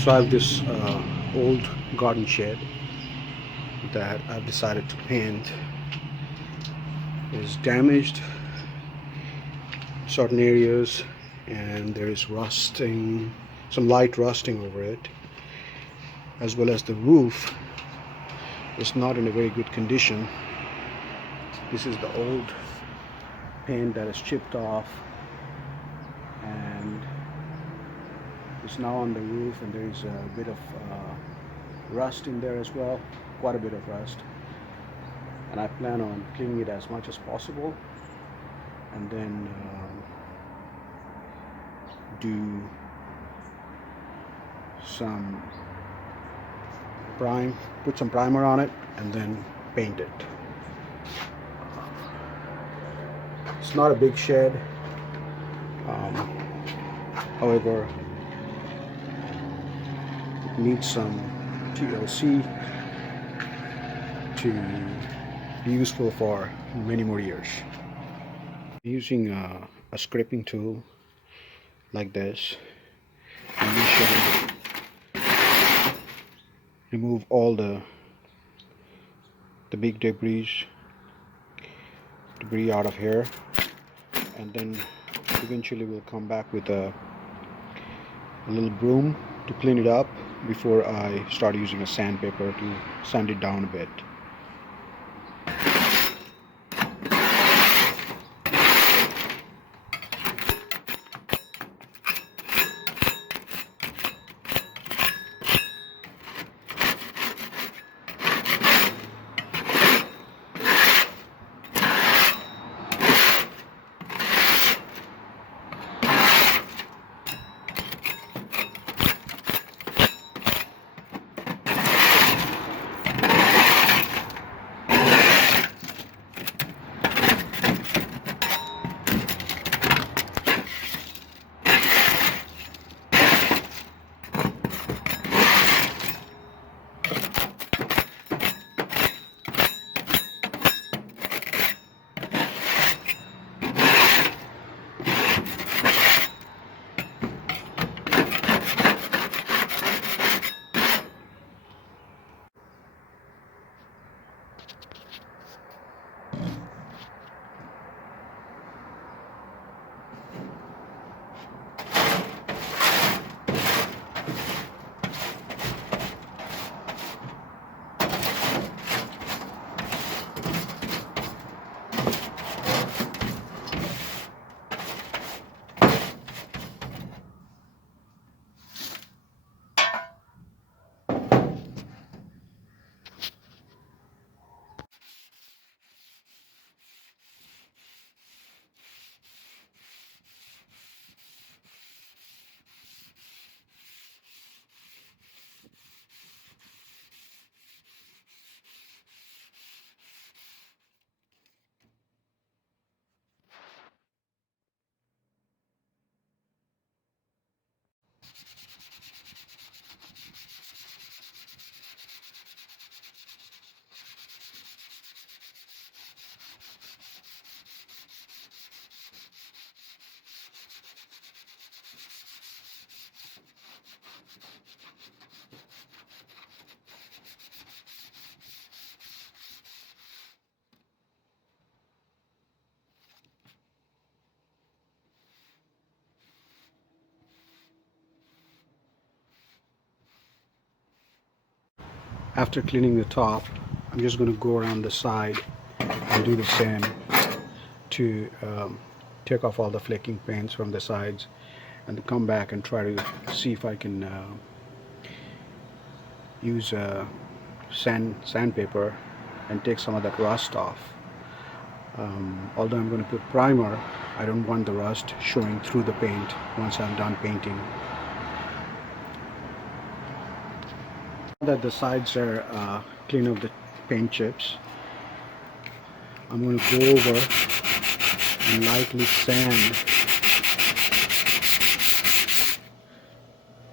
So I have this old garden shed that I've decided to paint. Is damaged certain areas, and there is rusting, some light rusting over it, as well as the roof is not in a very good condition. This is the old paint that is chipped off and is now on the roof, and there is a bit of rust in there as well, quite a bit of rust, and I plan on cleaning it as much as possible, and then do some put some primer on it, and then paint it. It's not a big shed, however it needs some TLC to be useful for many more years. Using a scraping tool like this, and we should remove all the big debris out of here, and then eventually we'll come back with a little broom to clean it up before I start using a sandpaper to sand it down a bit. After cleaning the top, I'm just going to go around the side and do the same to take off all the flaking paints from the sides, and come back and try to see if I can use sandpaper and take some of that rust off. Although I'm going to put primer, I don't want the rust showing through the paint once I'm done painting. Now that the sides are clean of the paint chips, I'm going to go over and lightly sand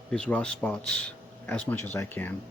these rust spots as much as I can.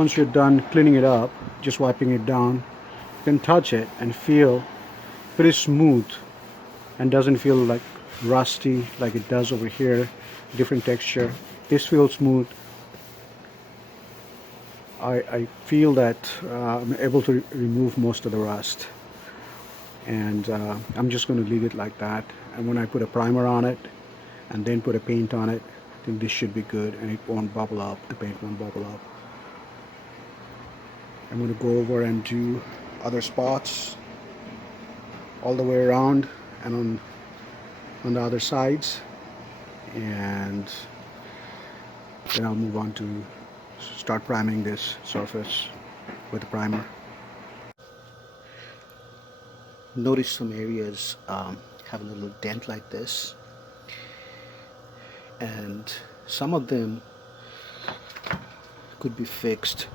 once you're done cleaning it up, just wiping it down, you can touch it and feel pretty smooth and doesn't feel like rusty like it does over here. Different texture. This feels smooth. I feel that I'm able to remove most of the rust, and I'm just going to leave it like that. And when I put a primer on it and then put a paint on it, I think this should be good and it won't bubble up. The paint won't bubble up. I'm going to go over and do other spots all the way around and on the other sides, and then I'll move on to start priming this surface with the primer. Notice some areas have a little dent like this, and some of them could be fixed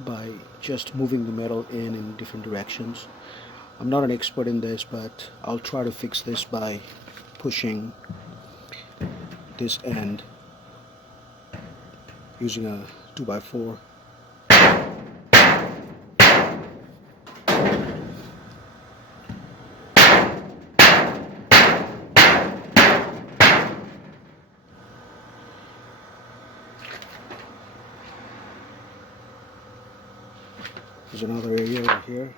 by just moving the metal in different directions. I'm not an expert in this, but I'll try to fix this by pushing this end using a 2x4. There's another area over here.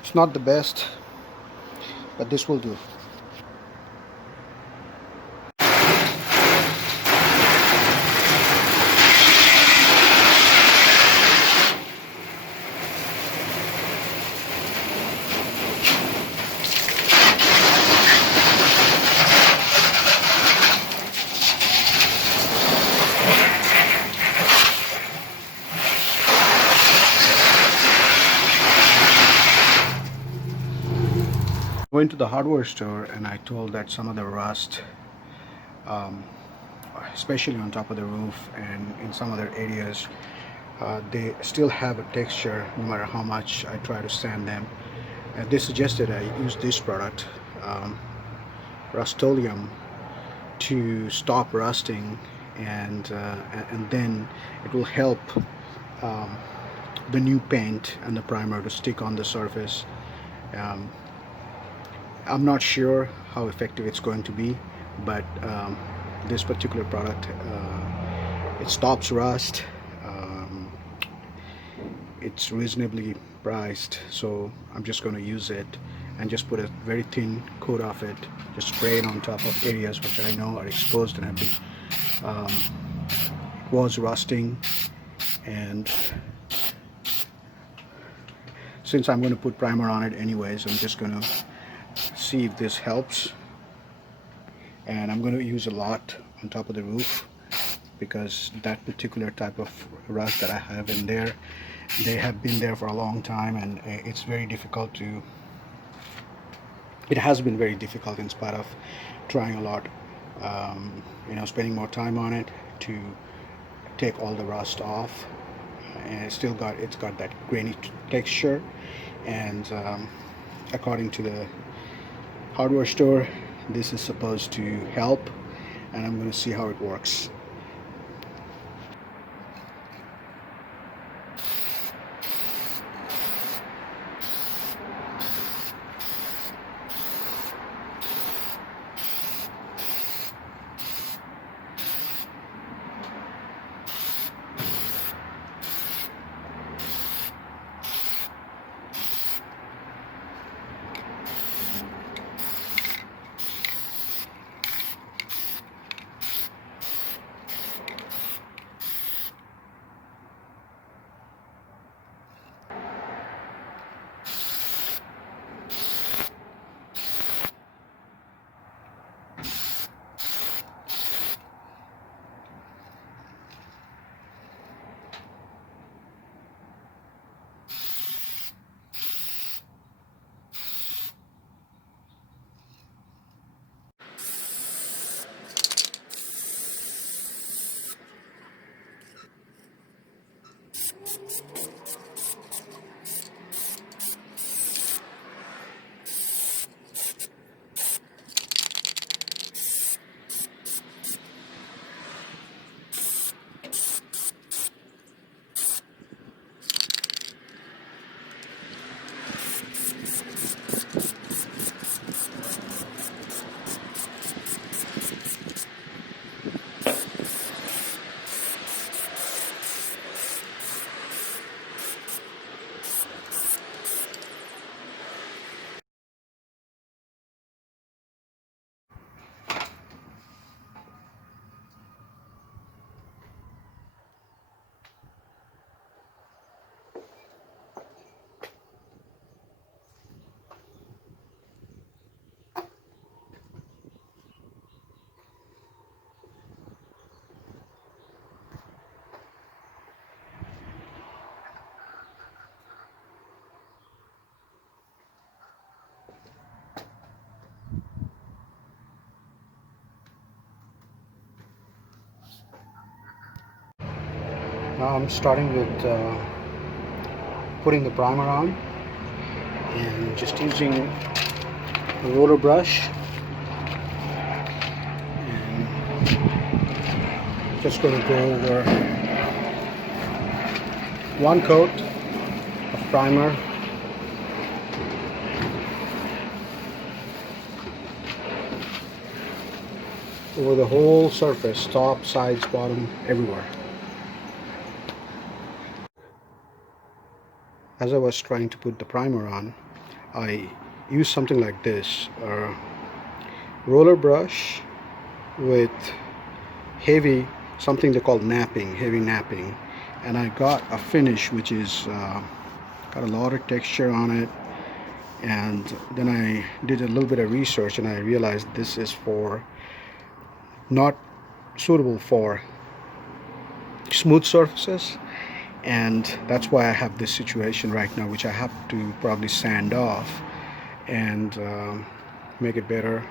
It's not the best, but this will do. Went to the hardware store and I told that some of the rust, especially on top of the roof and in some other areas, they still have a texture no matter how much I try to sand them. And they suggested I use this product, Rust-Oleum, to stop rusting, and then it will help the new paint and the primer to stick on the surface. I'm not sure how effective it's going to be, but this particular product, it stops rust. It's reasonably priced, so I'm just going to use it and just put a very thin coat of it, just spray it on top of areas which I know are exposed and have been was rusting. And since I'm going to put primer on it anyways, I'm just going to see if this helps. And I'm going to use a lot on top of the roof because that particular type of rust that I have in there, they have been there for a long time, and it's very difficult to, it has been very difficult in spite of trying a lot, spending more time on it to take all the rust off, and it's got that grainy texture. And according to the hardware store, this is supposed to help, and I'm going to see how it works. Now I'm starting with putting the primer on and just using a roller brush and just going to go over one coat of primer over the whole surface, top, sides, bottom, everywhere. As I was trying to put the primer on, I used something like this, a roller brush with something they call heavy napping, and I got a finish which is got a lot of texture on it. And then I did a little bit of research and I realized this is not suitable for smooth surfaces, and that's why I have this situation right now, which I have to probably sand off and make it better,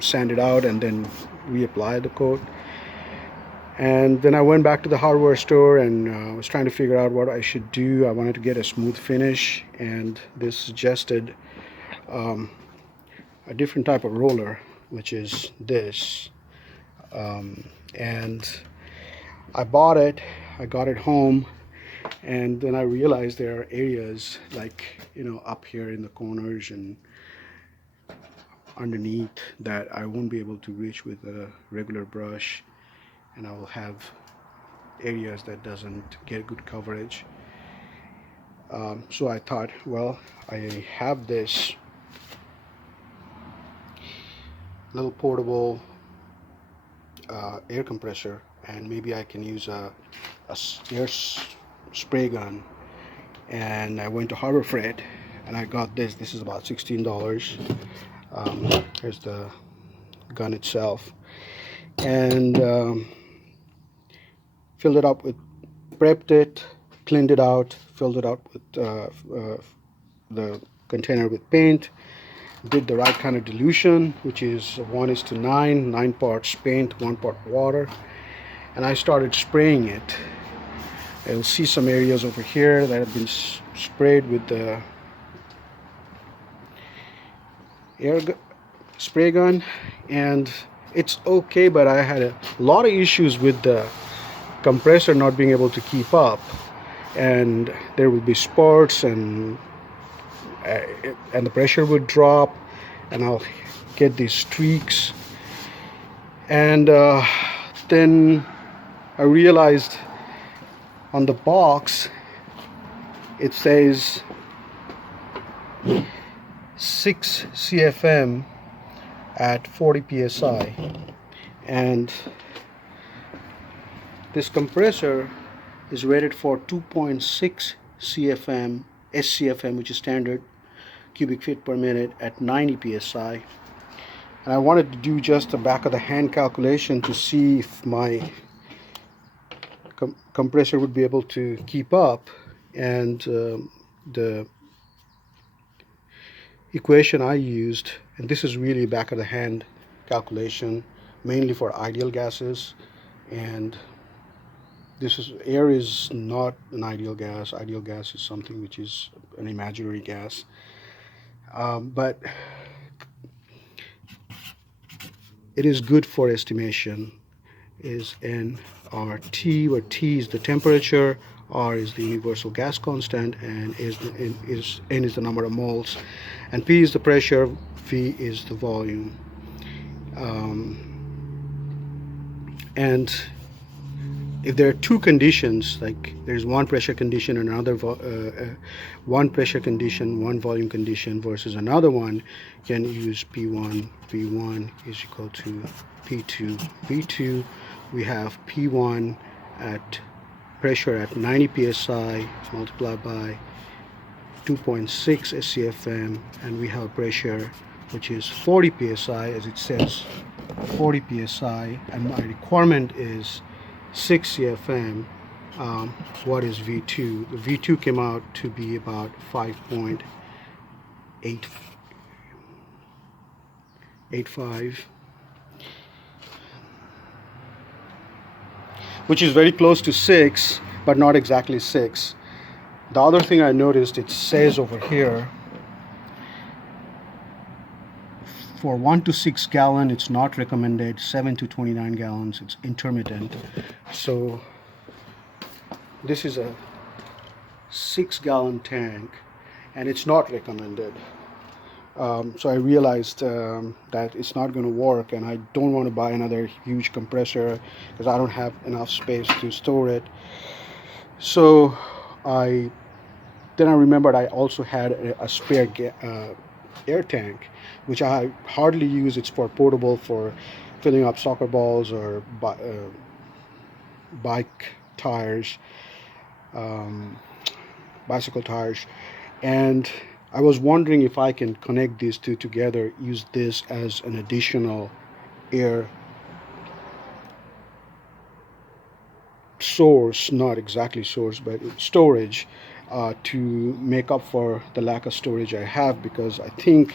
sand it out and then reapply the coat. And then I went back to the hardware store and was trying to figure out what I should do. I wanted to get a smooth finish, and they suggested a different type of roller, which is this. And I bought it, I got it home, and then I realized there are areas like, up here in the corners and underneath that I won't be able to reach with a regular brush, and I will have areas that doesn't get good coverage. So I thought, well, I have this little portable air compressor, and maybe I can use a air spray gun. And I went to Harbor Freight and I got this is about $16. Here's the gun itself, and filled it up with, prepped it, cleaned it out, filled it up with the container with paint, did the right kind of dilution, which is 1:9, 9 parts paint, 1 part water, and I started spraying it. You'll see some areas over here that have been sprayed with the spray gun, and it's okay, but I had a lot of issues with the compressor not being able to keep up, and there would be spurts, and the pressure would drop and I'll get these streaks. And then I realized on the box it says 6 CFM at 40 psi, and this compressor is rated for 2.6 CFM SCFM, which is standard cubic feet per minute, at 90 psi. And I wanted to do just a back of the hand calculation to see if my compressor would be able to keep up, and the equation I used, and this is really back of the hand calculation mainly for ideal gases, and this is air is not an ideal gas. Ideal gas is something which is an imaginary gas. But it is good for estimation. Is nRT, where T is the temperature, R is the universal gas constant, and N is the number of moles, and P is the pressure, V is the volume. And if there are two conditions, like there's one pressure condition and another one pressure condition, one volume condition versus another one, you can use P1. V1 is equal to P2 V2. We have P1 at pressure at 90 psi multiplied by 2.6 SCFM, and we have pressure which is 40 psi, as it says 40 psi, and my requirement is 6 CFM. What is V2? The V2 came out to be about 5.85, which is very close to 6, but not exactly 6. The other thing I noticed, it says over here, for 1 to 6 gallon, it's not recommended. 7 to 29 gallons, it's intermittent. So this is a 6-gallon tank, and it's not recommended. So I realized that it's not going to work, and I don't want to buy another huge compressor because I don't have enough space to store it. So then I remembered I also had a spare air tank, which I hardly use. It's for portable, for filling up soccer balls or bike tires, bicycle tires. And I was wondering if I can connect these two together, use this as an additional air source, not exactly source, but storage, to make up for the lack of storage I have, because I think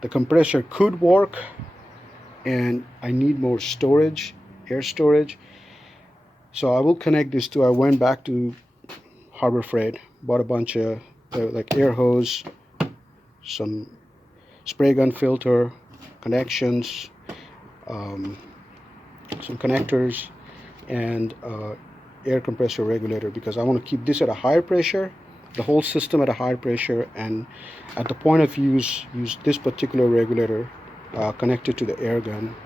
the compressor could work and I need more storage, air storage. So I will connect these two. I went back to Harbor Freight, bought a bunch of like air hose, some spray gun filter connections, some connectors, and air compressor regulator, because I want to keep this at a higher pressure, the whole system at a higher pressure, and at the point of use this particular regulator connected to the air gun,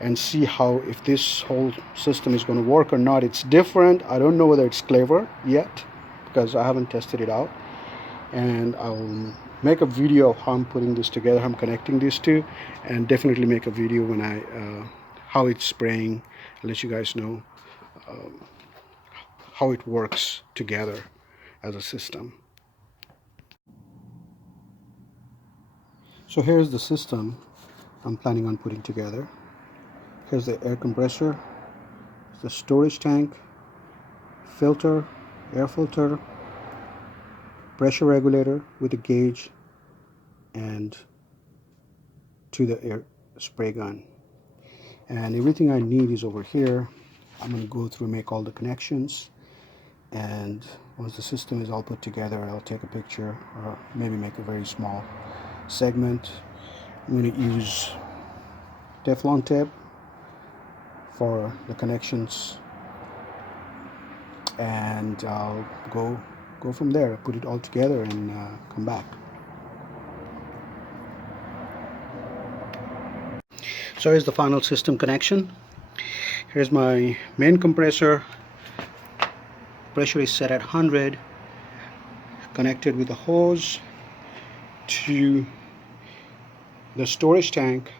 and see how, if this whole system is going to work or not. It's different. I don't know whether it's clever yet because I haven't tested it out, and I'll make a video of how I'm putting this together, how I'm connecting these two, and definitely make a video when I how it's spraying, and let you guys know how it works together as a system. So here's the system I'm planning on putting together. Here's the air compressor, the storage tank, filter, air filter, pressure regulator with a gauge, and to the air spray gun. And everything I need is over here. I'm going to go through and make all the connections, and once the system is all put together, I'll take a picture or maybe make a very small segment. I'm going to use Teflon tape for the connections, and I'll go from there, put it all together, and come back. So here's the final system connection. Here's my main compressor. Pressure is set at 100, connected with a hose to the storage tank.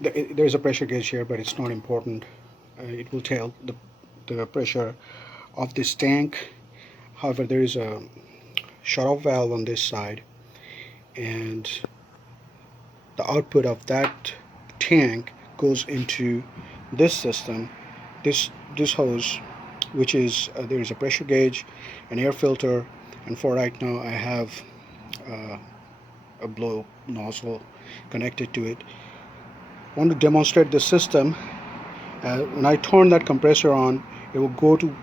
There's a pressure gauge here, but it's not important. It will tell the pressure of this tank. However, there is a shut-off valve on this side, and the output of that tank goes into this system, this hose, which is there is a pressure gauge, an air filter, and for right now I have a blow nozzle connected to it. I want to demonstrate the system When I turn that compressor on, it will go to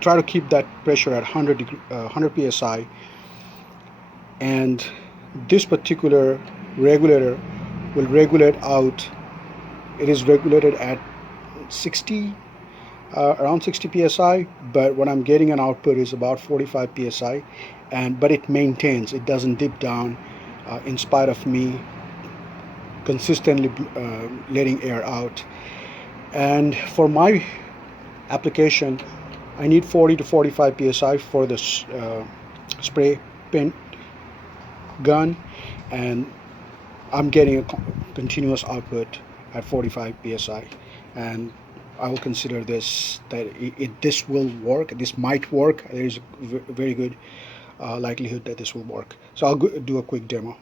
try to keep that pressure at 100 psi, and this particular regulator will regulate out. It is regulated at 60, around 60 psi, but what I'm getting an output is about 45 psi, but it maintains. It doesn't dip down, in spite of me consistently letting air out. And for my application, I need 40 to 45 psi for the spray paint gun, and I'm getting a continuous output at 45 psi, and I will consider this that this will work. This might work. There is a very good likelihood that this will work. So I'll do a quick demo.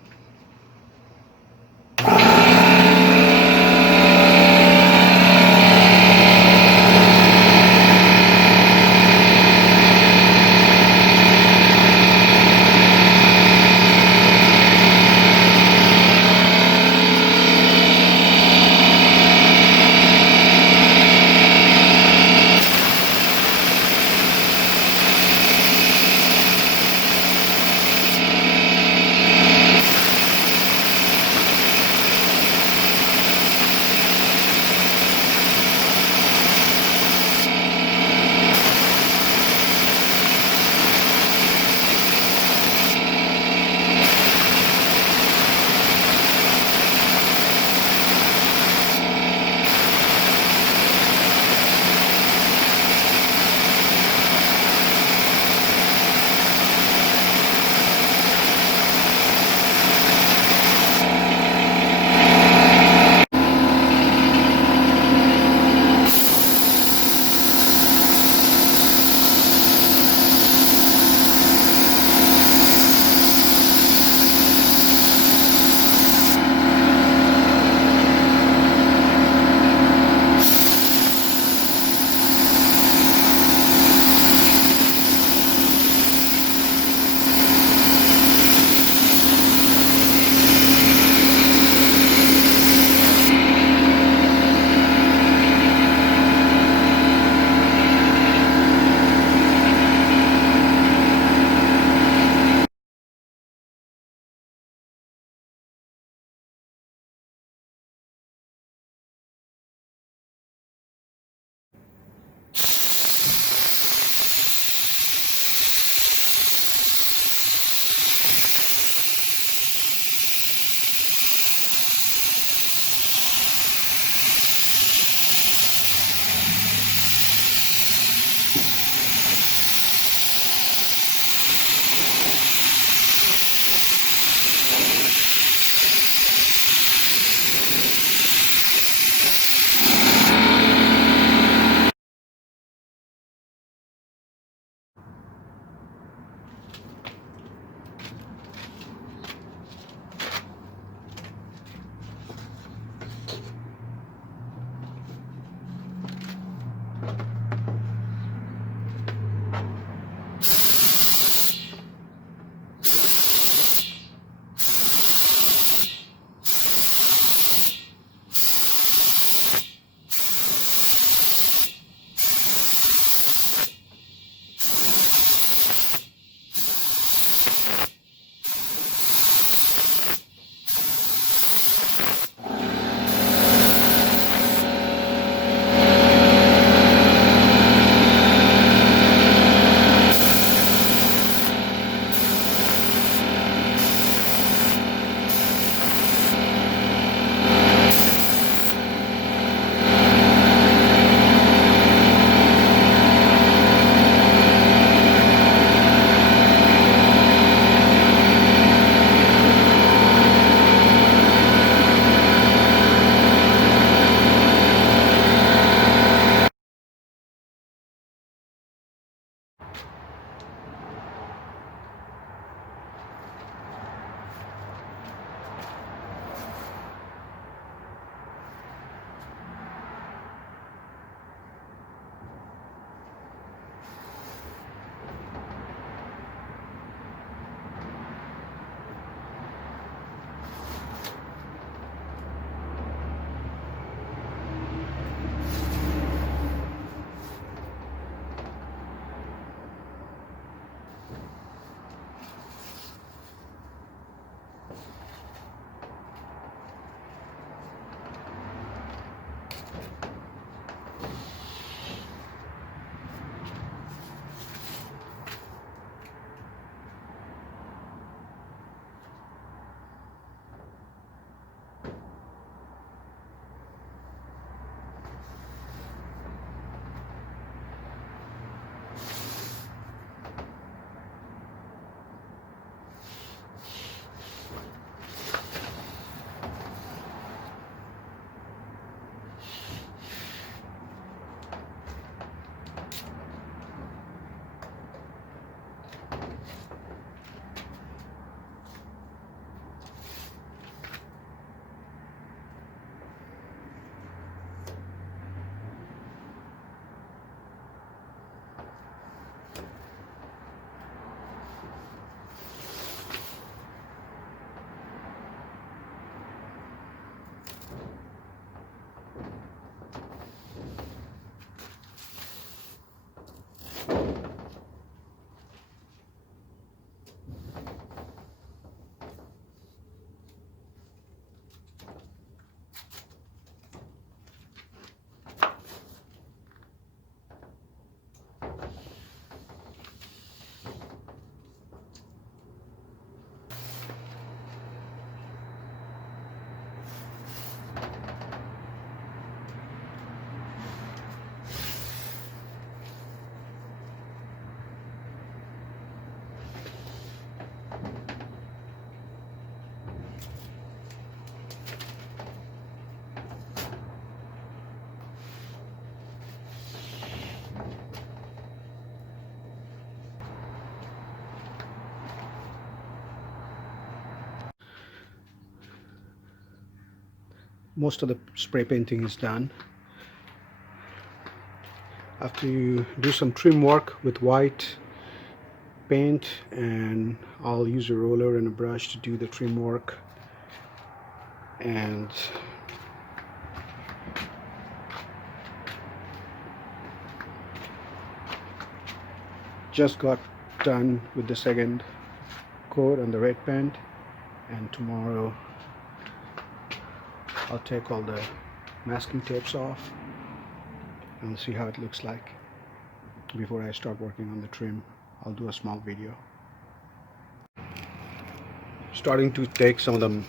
Most of the spray painting is done. After you do some trim work with white paint, and I'll use a roller and a brush to do the trim work, and just got done with the second coat on the red paint, and tomorrow I'll take all the masking tapes off and see how it looks like. Before I start working on the trim, I'll do a small video. Starting to take some of them,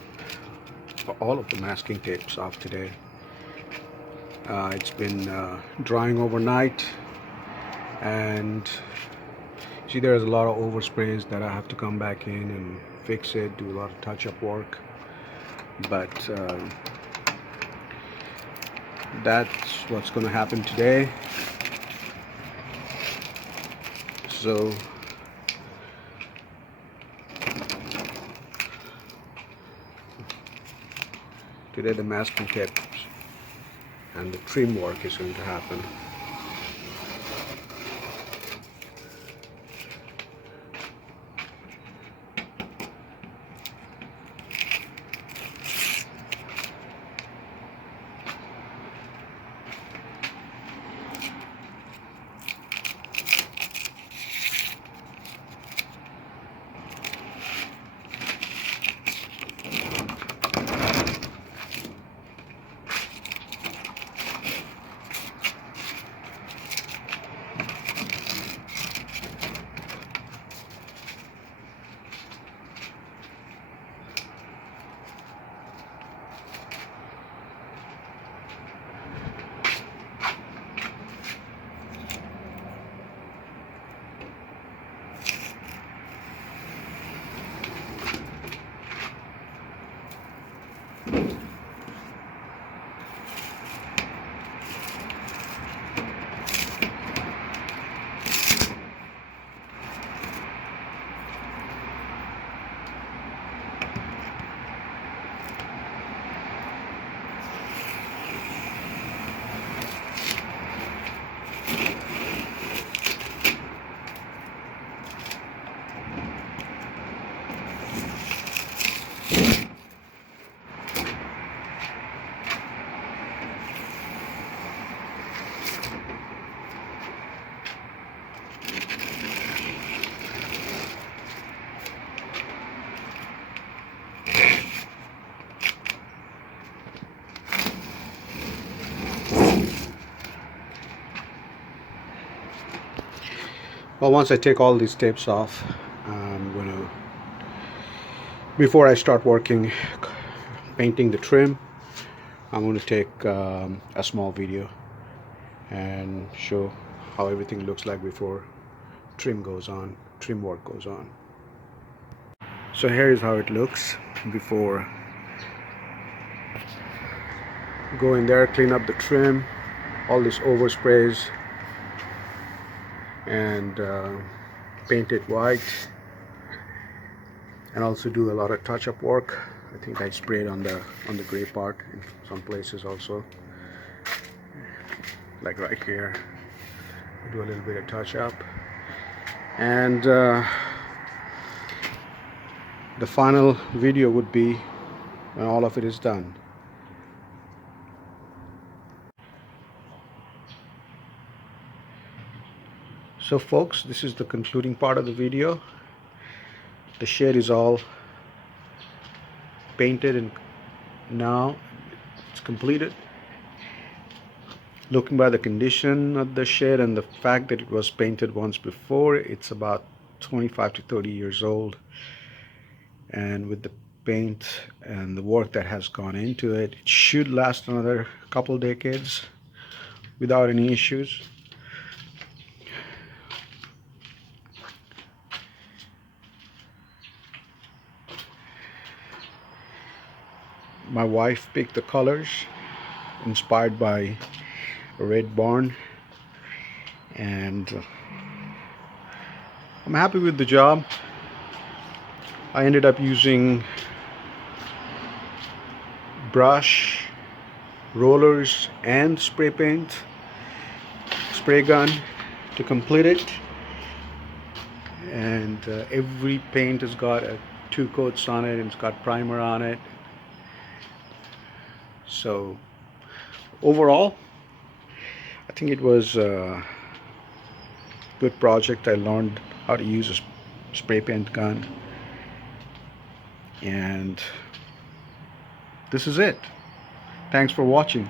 all of the masking tapes off today. It's been drying overnight, and see, there's a lot of oversprays that I have to come back in and fix it, do a lot of touch-up work, but that's what's going to happen today. So today the masking tapes and the trim work is going to happen. Well, once I take all these tapes off, I'm gonna, before I start working painting the trim, I'm going to take a small video and show how everything looks like before trim work goes on. So here is how it looks before. Go in there, clean up the trim, all these oversprays, and paint it white, and also do a lot of touch-up work. I think I sprayed on the gray part in some places also, like right here. Do a little bit of touch-up, and the final video would be when all of it is done. So folks, this is the concluding part of the video. The shed is all painted and now it's completed. Looking by the condition of the shed and the fact that it was painted once before, it's about 25 to 30 years old, and with the paint and the work that has gone into it, it should last another couple decades without any issues. My wife picked the colors inspired by a red barn, and I'm happy with the job. I ended up using brush, rollers, and spray paint, spray gun to complete it. And every paint has got 2 coats on it, and it's got primer on it. So overall, I think it was a good project. I learned how to use a spray paint gun, and this is it. Thanks for watching.